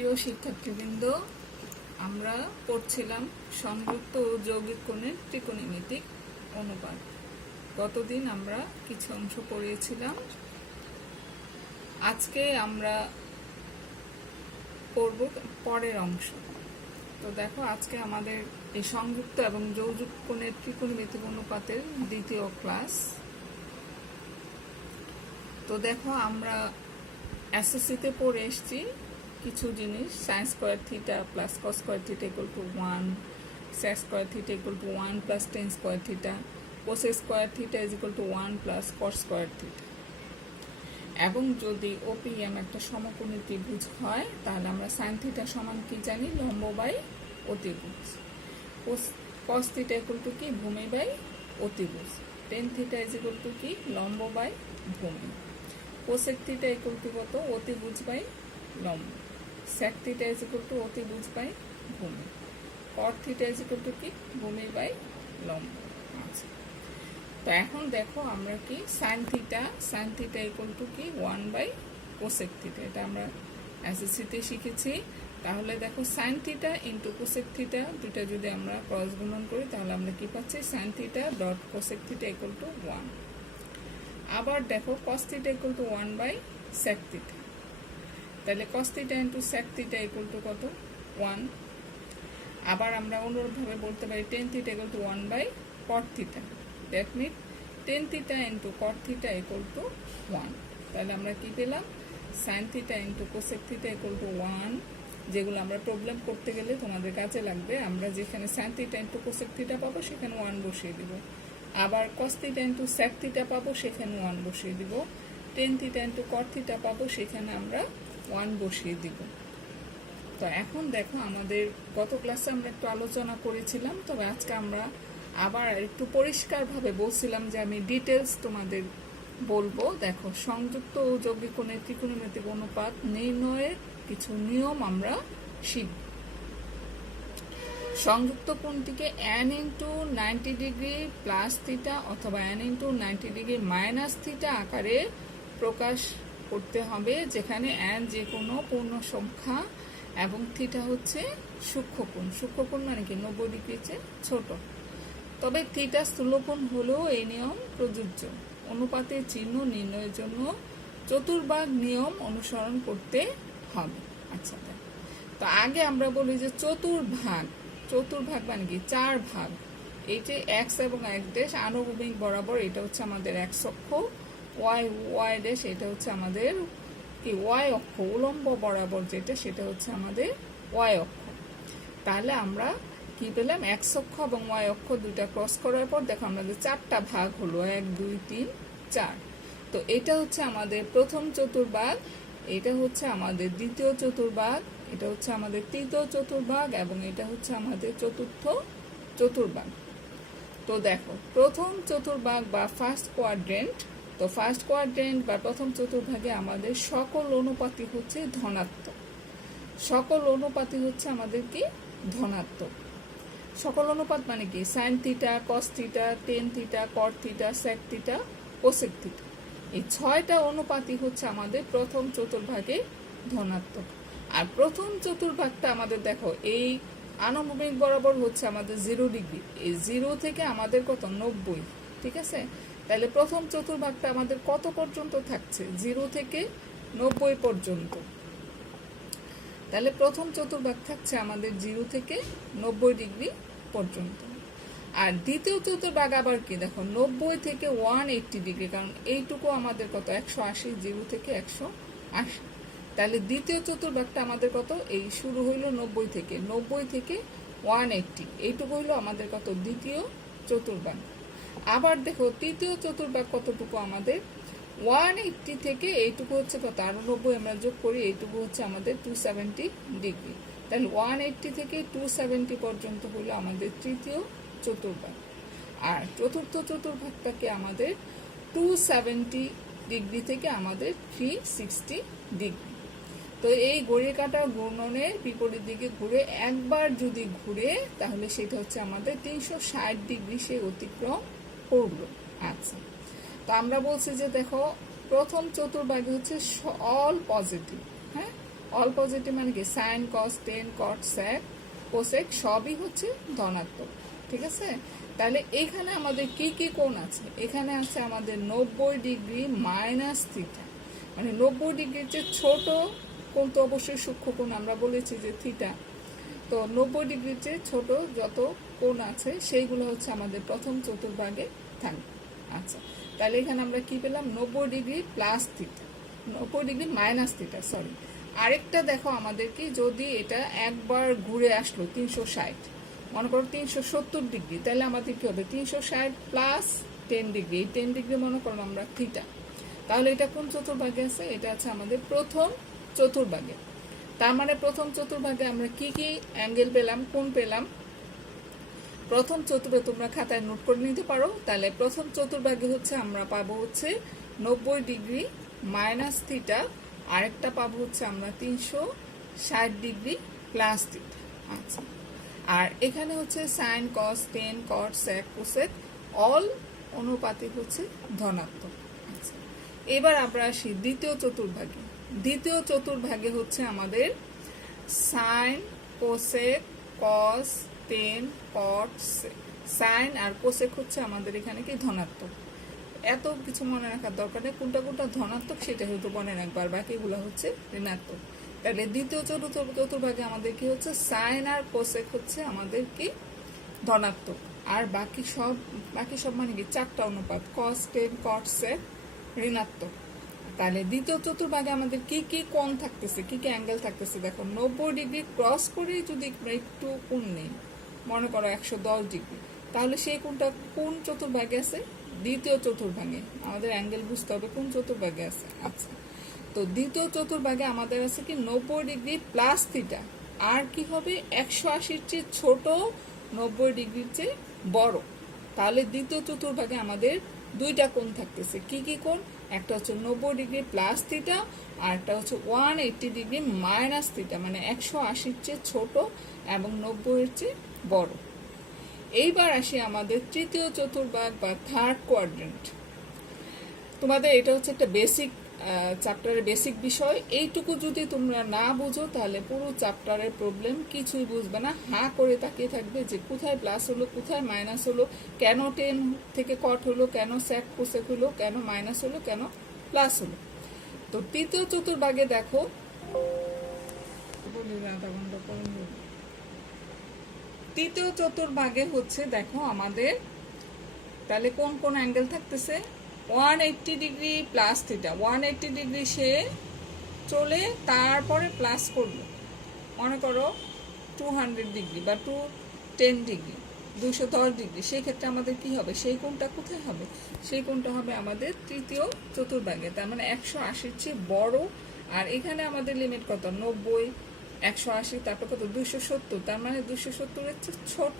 প্রিয় শিক্ষার্থীবৃন্দ, আমরা পড়ছিলাম সংযুক্ত ও যৌগিক কোণের ত্রিকোণমিতিক অনুপাত। গতদিন আমরা কিছু অংশ পড়িয়েছিলাম। আজকে আমরা পড়ব পরের অংশ। তো দেখো, আজকে আমাদের এই সংযুক্ত এবং যৌগিক কোণের ত্রিকোণমিতিক অনুপাতের দ্বিতীয় ক্লাস। তো দেখো, আমরা এসএসসিতে পড়ে এসেছি কিছু জিনিস, sine square theta plus cos square theta equal to 1, sec square theta equal to 1 plus tan square theta, cosec square theta is equal to 1 plus cos square theta. এবং যদি ওপিএম একটা সমকোণী ত্রিভুজ হয়, তাহলে আমরা সাইন থিটা সমান কি জানি? লম্ব বাই অতিভুজ। কস থিটা ইকুয়াল টু কি? ভূমি বাই অতিভুজ। Tan theta is equal to কি? লম্ব বাই ভূমি। কোসেক থিটা ইকুয়াল টু কত? অতিভুজ বাই লম্ব। Sec theta is equal to অতিভুজ বাই ভূমি। Cot theta is equal to কি? ভূমি বাই লম্ব। আচ্ছা, তো এখন দেখো আমরা কি সাইন থিটা ইকুয়াল টু কি? 1 বাই কোসেক থিটা। এটা আমরা এসএসসিতে শিখেছি। তাহলে দেখো, sign theta into cosec theta দুটা যদি আমরা ক্রস গুণন করি, তাহলে আমরা কি পাচ্ছি? Sine theta dot cosec theta equal to 1। আবার দেখো, cos theta equal to 1 by sec theta. তাহলে cos theta into sec theta equal to কত? 1। আবার আমরা অনুরূপভাবে বলতে পারি tan theta equal to 1 by cot theta. That mean tan theta into cot theta equal to 1। তাহলে আমরা কি পেলাম? Sine theta into cosec theta equal to 1, যেগুলো আমরা প্রবলেম করতে গেলে তোমাদের কাছে লাগবে। আমরা যেখানে sine theta into cosec theta পাবো, সেখানে 1 বসিয়ে দিব। আবার cos theta into sec theta পাবো, সেখানে 1 বসিয়ে দিব। Tan theta into cot theta পাবো, সেখানে আমরা 1 বসিয়ে দিব। তো এখন দেখো, আমাদের গত ক্লাসে আমরা একটু আলোচনা করেছিলাম, তবে আজকে আমরা আবার একটু পরিষ্কারভাবে বলছিলাম যে আমি ডিটেলস তোমাদের বলবো। দেখো, সংযুক্ত ও যৌগিক কোণের ত্রিকোণমিতিক অনুপাত নির্ণয়ের কিছু নিয়ম আমরা শিখব। সংযুক্ত কোণটিকে n into 90 degree plus theta অথবা n into 90 degree minus theta আকারে প্রকাশ করতে হবে, যেখানে n যে কোনো পূর্ণ সংখ্যা এবং থিটা হচ্ছে সূক্ষ্মকোণ। সূক্ষ্মকোণ মানে কি? 90 ডিগ্রির চেয়ে ছোট। তবে থিটা স্থূলকোণ হলেও এই নিয়ম প্রযোজ্য। অনুপাতের চিহ্ন নির্ণয়ের জন্য চতুর্ভাগ নিয়ম অনুসরণ করতে হবে। আচ্ছা, তো আগে আমরা বলি যে চতুর্ভাগ মানে কি? 4 ভাগ। এই যে এক্স এবং এক্স ড্যাশ আনুভূমিক বরাবর, এটা হচ্ছে আমাদের এক্স অক্ষ। ওয়াই ড্যাশ এটা হচ্ছে আমাদের কি? ওয়াই অক্ষ। উলম্ব বরাবর যেটা, সেটা হচ্ছে আমাদের ওয়াই অক্ষ। তাহলে আমরা কি পেলাম? এক্স অক্ষ এবং ওয়াই অক্ষ দুইটা ক্রস করার পর দেখো আমাদের 4টা ভাগ হলো, 1 2 3 4। তো এটা হচ্ছে আমাদের প্রথম চতুর্ভাগ, এটা হচ্ছে আমাদের দ্বিতীয় চতুর্ভাগ, এটা হচ্ছে আমাদের তৃতীয় চতুর্ভাগ এবং এটা হচ্ছে আমাদের চতুর্থ চতুর্ভাগ। তো দেখো, প্রথম চতুর্ভাগ বা ফার্স্ট কোয়াড্রেন্ট, তো ফার্স্ট কোয়াড্রেন্ট বা প্রথম চতুর্ভাগে আমাদের সকল অনুপাতই হচ্ছে ধনাত্মক। সকল অনুপাতই হচ্ছে আমাদের কি? ধনাত্মক। সকল অনুপাত মানে কি? Sine theta, cos theta, tan theta, cot theta, sec theta, cosec theta, এই 6টা অনুপাতই হচ্ছে আমাদের প্রথম চতুর্ভাগে ধনাত্মক। আর প্রথম চতুর্ভাগটা আমাদের দেখো, এই আনুভূমিক বরাবর হচ্ছে আমাদের 0 ডিগ্রি। এই 0 থেকে আমাদের কত? 90। ঠিক আছে? তাহলে প্রথম চতুর্ভাগটা আমাদের কত পর্যন্ত থাকছে? 0 থেকে 90 পর্যন্ত। তাহলে প্রথম চতুর্ভাগ থাকছে আমাদের 0 থেকে 90 ডিগ্রি পর্যন্ত। আর দ্বিতীয় চতুর্ভাগ আবার কি? দেখো, 90 থেকে 180 ডিগ্রি, কারণ এইটুকু আমাদের কত? 180, 0 থেকে 180। তাহলে দ্বিতীয় চতুর্ভাগটা আমাদের কত? এই শুরু হইল 90 থেকে 180, এইটুকু হইলো আমাদের কত? দ্বিতীয় চতুর্ভাগ। আবার দেখো, তৃতীয় চতুর্ভাগ কতটুকু আমাদের? 180 থেকে এইটুকু হচ্ছে কত? আরো 90 আমরা যোগ করি, এইটুকু হচ্ছে আমাদের 270 ডিগ্রি। তাহলে 180 থেকে 270 পর্যন্ত হলো আমাদের তৃতীয় চতুর্ভাগ। আর চতুর্থ চতুর্ভাগটাকে আমাদের 270 ডিগ্রি থেকে আমাদের 360 ডিগ্রি। তো এই ঘড়ির কাঁটার ঘূর্ণনের বিপরীত দিকে ঘুরে একবার যদি ঘুরে, তাহলে সেটা হচ্ছে আমাদের 360 ডিগ্রি সে অতিক্রম করলো। আচ্ছা, তো আমরা বলছি যে দেখো, প্রথম চতুর্ভাগে হচ্ছে অল পজিটিভ। হ্যাঁ, অল পজিটিভ মানে কি sine cos tan cot sec cosec সবই হচ্ছে ধনাত্মক, ঠিক আছে। তাহলে এখানে আমাদের কি কি কোণ আছে, এখানে আছে আমাদের 90 ডিগ্রি মাইনাস থিটা, মানে 90 ডিগ্রির যে ছোট কোণ তো অবশ্যই সূক্ষ্ম কোণ, আমরা বলেছি যে থিটা, তো 90 ডিগ্রির যে ছোট যত কোণ আছে সেইগুলো হচ্ছে আমাদের প্রথম চতুর্ভাগে থাকবে। আচ্ছা, তাহলে এখানে আমরা কি পেলাম, 90 degree plus theta, 90 degree minus theta, sorry. আরেকটা দেখো আমাদের কি, যদি এটা একবার ঘুরে আসলো 360, মনে করো 370 ডিগ্রি, তাহলে আমাদের কি হবে 360 প্লাস 10 ডিগ্রি, 10 ডিগ্রি মনে করলাম আমরা থিটা, তাহলে এটা কোন চতুর্ভাগে আছে, এটা আছে আমাদের প্রথম চতুর্ভাগে। তার মানে প্রথম চতুর্ভাগে আমরা কি কি অ্যাঙ্গেল পেলাম, কোণ পেলাম, প্রথম চতুর্ভাগে তোমরা খাতায় নোট করে নিতে পারো। তাহলে প্রথম চতুর্ভাগে হচ্ছে আমরা পাবো হচ্ছে 90 ডিগ্রি মাইনাস থিটা, আরেকটা পাবো হচ্ছে আমরা 360 ডিগ্রি প্লাস থিটা। আচ্ছা, আর এখানে হচ্ছে sine cos tan cot sec cosec all অনুপাতিক হচ্ছে ধনাত্মক। আচ্ছা, এবার আমরা আসি দ্বিতীয় চতুর্ভাগে। দ্বিতীয় চতুর্ভাগে হচ্ছে আমাদের সাইন কোসেক কস টেন কট সাইন আর কোসেক হচ্ছে আমাদের এখানে কি ধনাত্মক, এত কিছু মনে রাখার দরকার নেই, কোনটা কোনটা ধনাত্মক সেটা হয়তো মনে রাখবার, বাকিগুলো হচ্ছে ঋণাত্মক। তাহলে দ্বিতীয় চতুর্ভাগে আমাদের কি হচ্ছে সাইন আর কোসেক হচ্ছে আমাদের কি ধনাত্মক, আর বাকি সব মানে কি চারটা অনুপাত কস টেন কট সেক ঋণাত্মক। তাহলে দ্বিতীয় চতুর্ভাগে আমাদের কি কি কোণ থাকতেছে, কি কি অ্যাঙ্গেল থাকতেছে, দেখো 90 ডিগ্রি ক্রস করে যদি একটু কোণ নেই, মনে করো 110 ডিগ্রি, তাহলে সেই কোণটা কোন চতুর্ভাগে আছে, দ্বিতীয় চতুর্ভাগে। আমাদের অ্যাঙ্গেল বুঝতে হবে কোন চতুর্ভাগে আছে। আচ্ছা, তো দ্বিতীয় চতুর্ভাগে আমাদের আছে কি 90 ডিগ্রি প্লাস থিটা, আর কি হবে 180-র চেয়ে ছোট, 90 ডিগ্রির চেয়ে বড়। তাহলে দ্বিতীয় চতুর্ভাগে আমাদের দুইটা কোণ থাকতেছে, কি কি কোণ, একটা হচ্ছে 90 ডিগ্রি প্লাস থিটা, আর একটা হচ্ছে 180 ডিগ্রি মাইনাস থিটা, মানে 180-র চেয়ে ছোট এবং 90-এর চেয়ে বড়। এইবার আসি আমাদের তৃতীয় চতুর্ভাগ বা থার্ড কোয়াড্রেন্ট। তোমাদের এটা হচ্ছে একটা বেসিক চ্যাপ্টারের বেসিক বিষয়, এইটুকু যদি তোমরা না বুঝো তাহলে পুরো চ্যাপ্টারের প্রবলেম কিছুই বুঝবে না, হাঁ করে তাকিয়ে থাকবে যে কোথায় প্লাস হলো কোথায় মাইনাস হলো, কেন টেন থেকে কট হলো, কেন স্যাক কোসেক হলো, কেন মাইনাস হলো, কেন প্লাস হলো। তো তৃতীয় চতুর্ভাগে দেখো, তৃতীয় চতুর্ভাগে হচ্ছে দেখো আমাদের তাহলে কোন কোন অ্যাঙ্গেল থাকতেছে, 180 ডিগ্রি প্লাস থিটা, 180 ডিগ্রি সে চলে তারপরে প্লাস করলো, মনে করো 200 ডিগ্রি বা 210 ডিগ্রি, 210 ডিগ্রি, সেই ক্ষেত্রে আমাদের কি হবে, সেই কোণটা কোথায় হবে, সেই কোণটা হবে আমাদের তৃতীয় চতুর্ভাগে, তার মানে 180-র চেয়ে বড়। আর এখানে আমাদের লিমিট কত, 90, 180, তারপর কত 270, তার মানে 270-এর চেয়ে ছোট।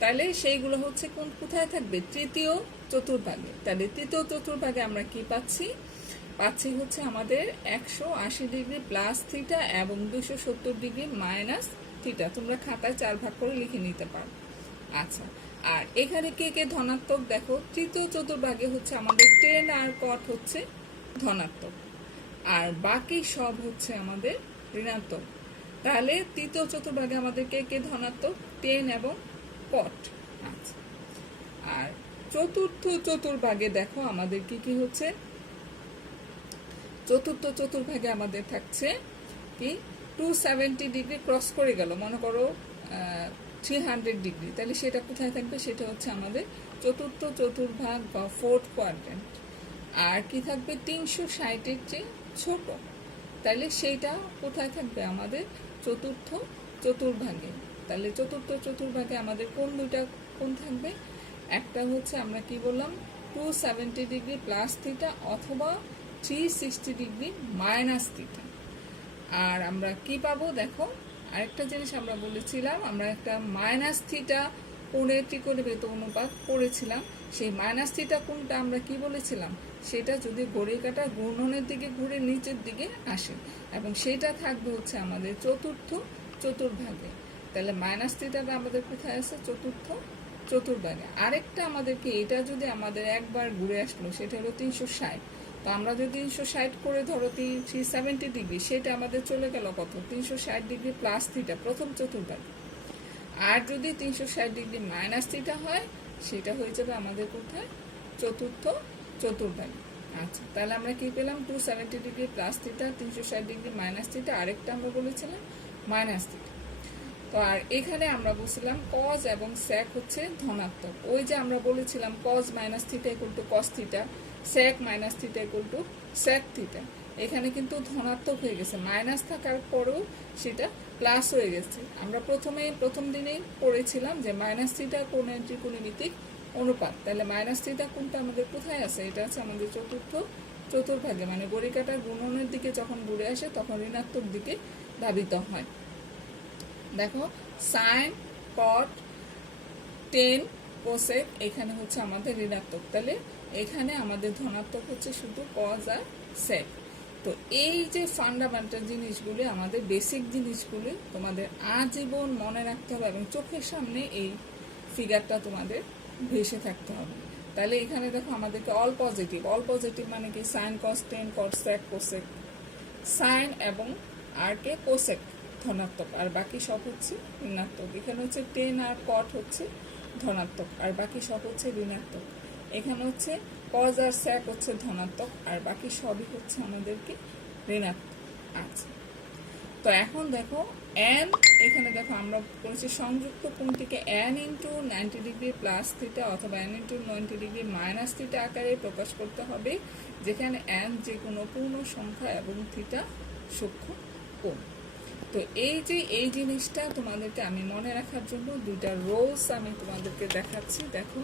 তাহলে সেইগুলো হচ্ছে কোথায় থাকবে, তৃতীয় চতুর্ভাগে। তাহলে তৃতীয় চতুর্ভাগে আমরা কি পাচ্ছি হচ্ছে আমাদের 180 ডিগ্রি প্লাস থিটা এবং 270 ডিগ্রি মাইনাস থিটা, তোমরা খাতায় 4 ভাগ করে লিখে নিতে পারো। আচ্ছা, আর এখানে কে কে ধনাত্মক, দেখো তৃতীয় চতুর্ভাগে হচ্ছে আমাদের টেন আর কট হচ্ছে ধনাত্মক, আর বাকি সব হচ্ছে আমাদের ঋণাত্মক। তাহলে তৃতীয় চতুর্ভাগে আমাদের কে কে ধনাত্মক, টেন এবং কট। আচ্ছা, আর চতুর্থ চতুর্ভাগে দেখো আমাদের কি কি হচ্ছে, চতুর্থ চতুর্ভাগে আমাদের থাকছে কি 270 ডিগ্রি ক্রস করে গেল, মনে করো 300 ডিগ্রি, তাহলে সেটা কোথায় থাকবে, সেটা হচ্ছে আমাদের চতুর্থ চতুর্ভাগ বা ফোর্থ কোয়াড্রেন্ট। আর কি থাকবে 360-এর চেয়ে ছোট, তাহলে সেইটা কোথায় থাকবে, আমাদের চতুর্থ চতুর্ভাগে। তাহলে চতুর্থ চতুর্ভাগে আমাদের কোন দুইটা কোণ থাকবে, একটা হচ্ছে আমরা কি বললাম 270 ডিগ্রি প্লাস থিটা অথবা 360 ডিগ্রি মাইনাস থিটা। আর আমরা কি পাবো, দেখো আরেকটা জিনিস আমরা বলেছিলাম, আমরা একটা মাইনাস থিটা কোণের ত্রিকোণমিতি অনুপাত পড়েছিলাম, সেই মাইনাস থিটা কোণটা আমরা কি বলেছিলাম, সেটা যদি ঘড়ির কাঁটা ঘূর্ণনের দিকে ঘুরে নিচের দিকে আসে, এবং সেটা থাকবে হচ্ছে আমাদের চতুর্থ চতুর্ভাগে। তাহলে মাইনাস থিটাটা আমাদের কোথায় আছে, চতুর্থ চতুর্ভাগে। আরেকটা আমাদেরকে এটা যদি আমাদের একবার ঘুরে আসলো, সেটা হলো 360, তো আমরা যদি 360 করে ধরো 370 ডিগ্রি, সেটা আমাদের চলে গেল কত, 360 ডিগ্রি প্লাস থিটা প্রথম চতুর্ভাগ। আর যদি 360 ডিগ্রি মাইনাস থিটা হয়, সেটা হয়ে যাবে আমাদের কোথায়, চতুর্থ চতুর্ভাগ। আচ্ছা, তাহলে আমরা কি পেলাম, 270 degree plus theta, 360 degree minus theta, আরেকটা আমরা বলেছিলাম মাইনাস থিটা। তো আর এখানে আমরা বলছিলাম কজ এবং স্যাক হচ্ছে ধনাত্মক। ওই যে আমরা বলেছিলাম cos minus theta equal to cos theta, sec minus theta equal to sec theta. এখানে কিন্তু ধনাত্মক হয়ে গেছে, মাইনাস থাকার পরেও সেটা প্লাস হয়ে গেছে। আমরা প্রথম দিনেই পড়েছিলাম যে মাইনাস থিটা কোণের ত্রিকোণমিতিক অনুপাত। তাহলে মাইনাস থিটা কোণটা আমাদের কোথায় আছে, এটা আছে আমাদের চতুর্থ চতুর্ভাগে, মানে গড়িকাটা গুণনের দিকে যখন ঘুরে আসে তখন ঋণাত্মক দিকে ধাবিত হয়। দেখো সাইন, কট, টেন, কোসেক এখানে হচ্ছে আমাদের ঋণাত্মক। তাহলে এখানে আমাদের ধনাত্মক হচ্ছে শুধু কজ আর সেক। তো এই যে ফান্ডামেন্টাল জিনিসগুলি, আমাদের বেসিক জিনিসগুলি তোমাদের আজীবন মনে রাখতে হবে এবং চোখের সামনে এই ফিগারটা তোমাদের ভেসে থাকতে হবে। তাহলে এখানে দেখো আমাদেরকে অল পজিটিভ মানে কি, sine cos tan cot sec cosec, sine এবং আর কে কোসেক ধনাত্মক আর বাকি সব হচ্ছে ঋণাত্মক। এখানে হচ্ছে টেন আর কট হচ্ছে ধনাত্মক আর বাকি সব হচ্ছে ঋণাত্মক। এখানে হচ্ছে কজ আর স্যাক হচ্ছে ধনাত্মক আর বাকি সবই হচ্ছে আমাদেরকে ঋণাত্মক। আচ্ছা, তো এখন দেখো এন, এখানে দেখো আমরা বলেছি সংযুক্ত কোণটিকে N into 90 degree plus theta অথবা N into 90 degree minus theta আকারে প্রকাশ করতে হবে, যেখানে এন যে কোনো পূর্ণ সংখ্যা এবং থিটা সূক্ষ্ম কোণ। তো এই জিনিসটা তোমাদেরকে আমি মনে রাখার জন্য দুইটা রোলস আমি তোমাদেরকে দেখাচ্ছি। দেখো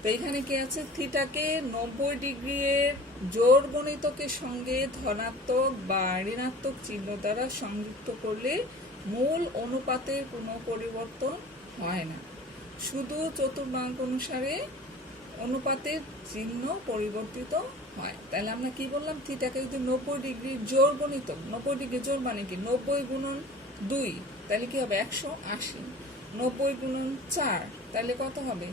তো এখানে কি আছে, থিটাকে 90 ডিগ্রি এর জোড় গণিতকের সঙ্গে ধনাত্মক বা ঋণাত্মক চিহ্ন দ্বারা সংযুক্ত করলে মূল অনুপাতের কোনো পরিবর্তন হয় না, শুধু চতুর্ভাগ অনুসারে অনুপাতের চিহ্ন পরিবর্তিত হয়। তাহলে আমরা কি বললাম, থিটাকে যদি 90 ডিগ্রি জোড় গণিতক, 90 ডিগ্রি জোড় মানে কি 90 গুণন 2, তাহলে কি হবে 180, 90 গুণন 4 তাহলে কত হবে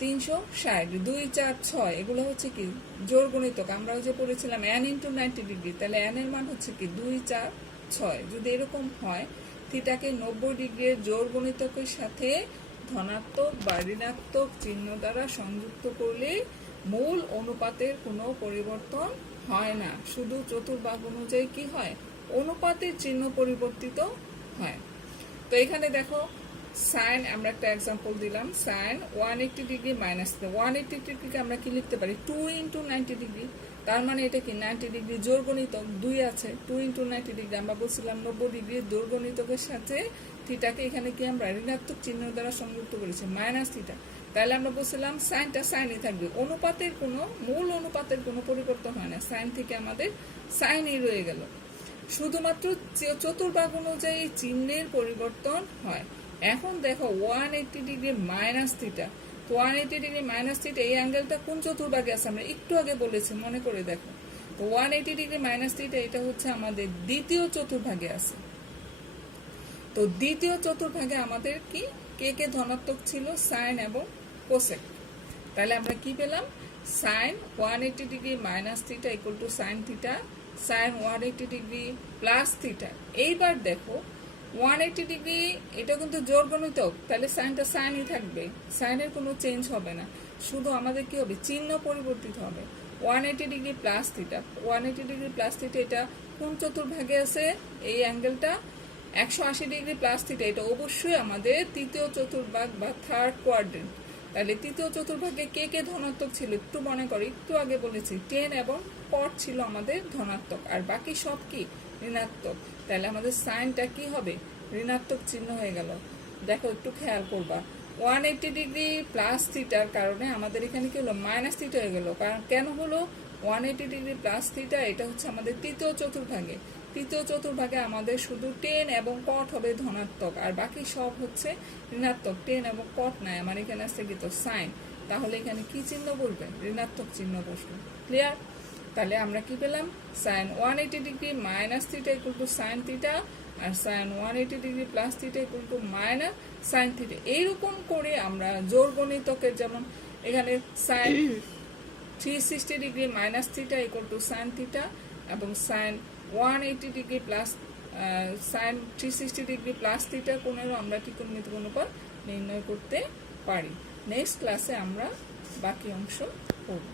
360, 2 4 6 এগুলো হচ্ছে কি জোড় গণিতক। আমরা যে পড়েছিলাম n ইন্টু 90 ডিগ্রি, তাহলে n এর মান হচ্ছে কি 2 4 6। যদি এরকম হয়, থিটাকে 90 ডিগ্রির জোড় গণিতকের সাথে ধনাত্মক বা ঋণাত্মক চিহ্ন দ্বারা সংযুক্ত করলে মূল অনুপাতের কোনো পরিবর্তন হয় না, শুধু চতুর্ভাগ অনুযায়ী কি হয়, অনুপাতের চিহ্ন পরিবর্তিত হয়। তো এখানে দেখো সাইন, আমরা একটা এক্সাম্পল দিলাম, সাইন 180 ডিগ্রি মাইনাস 180 ডিগ্রিকে আমরা কি লিখতে পারি 2 ইন্টু 90 ডিগ্রি। তার মানে এটা কি 90 ডিগ্রি জোড় গণিতক 2 আছে, 2 ইন্টু 90 ডিগ্রি। আমরা বলছিলাম 90 ডিগ্রি জোড় গণিতকের সাথে থিটাকে এখানে কি আমরা ঋণাত্মক চিহ্ন দ্বারা সংযুক্ত করেছি মাইনাস থিটা। তাহলে আমরা বলছিলাম সাইনটা সাইনই থাকবে, অনুপাতের কোনো মূল অনুপাতের কোনো পরিবর্তন হয় না, সাইন থেকে আমাদের সাইনই রয়ে গেল, শুধুমাত্র চতুর্ভাগ অনুযায়ী চিহ্নের পরিবর্তন হয়। এখন দেখো 180 degree minus theta, 180 degree minus theta এই অ্যাঙ্গেলটা কোন চতুর্ভাগে আছে আমরা একটু আগে বলেছি, মনে করে দেখো। তো 180 ডিগ্রি মাইনাস থিটা এটা হচ্ছে আমাদের দ্বিতীয় চতুর্ভাগে আছে। তো দ্বিতীয় চতুর্ভাগে আমাদের কি কে কে ধনাত্মক ছিল, সাইন এবং কোসেক। তাহলে আমরা কি পেলাম, sine 180 degree minus theta equal to sine theta, sine 180 degree plus theta. এইবার দেখো 180 ডিগ্রি এটা কিন্তু জোড় গণিতক, তাহলে সাইনটা সাইনই থাকবে, সাইনের কোনো চেঞ্জ হবে না, শুধু আমাদের কি হবে চিহ্ন পরিবর্তিত হবে। 180 degree plus theta, 180 degree plus theta এটা কোন চতুর্ভাগে আছে, এই অ্যাঙ্গেলটা 180 ডিগ্রি প্লাস থিটা এটা অবশ্যই আমাদের তৃতীয় চতুর্ভাগ বা থার্ড কোয়াড্রেন্ট। তাহলে তৃতীয় চতুর্ভাগে কে কে ধনাত্মক ছিল একটু মনে করো, একটু আগে বলেছি 10 এবং কট ছিল আমাদের ধনাত্মক আর বাকি সব কি ঋণাত্মক। তাহলে আমাদের সাইনটা কি হবে, ঋণাত্মক চিহ্ন হয়ে গেল। দেখো একটু খেয়াল করবা, 180 ডিগ্রি প্লাস থিটার কারণে আমাদের এখানে কি হলো মাইনাস থিটা হয়ে গেল। কারণ কেন হলো, 180 ডিগ্রি প্লাস থিটা এটা হচ্ছে আমাদের তৃতীয় চতুর্ভাগে, তৃতীয় চতুর্ভাগে আমাদের শুধু 10 এবং কট হবে ধনাত্মক আর বাকি সব হচ্ছে ঋণাত্মক। 10 এবং কট নাই, আমার এখানে আসছে কি তো সাইন, তাহলে এখানে কি চিহ্ন বলবে, ঋণাত্মক চিহ্ন বসবে। ক্লিয়ার? তাহলে আমরা কি পেলাম, sine 180 degree minus theta equal to sine theta, আর sine 180 degree plus theta equal to minus sine theta. এইরকম করে আমরা জোড় গণিতকের, যেমন এখানে sine 360 degree minus theta equal to sine theta এবং sine 180 degree plus sine 360 degree plus theta কোণেরও আমরা ত্রিকোণমিতিক অনুপাত নির্ণয় করতে পারি। নেক্সট ক্লাসে আমরা বাকি অংশ পড়ব।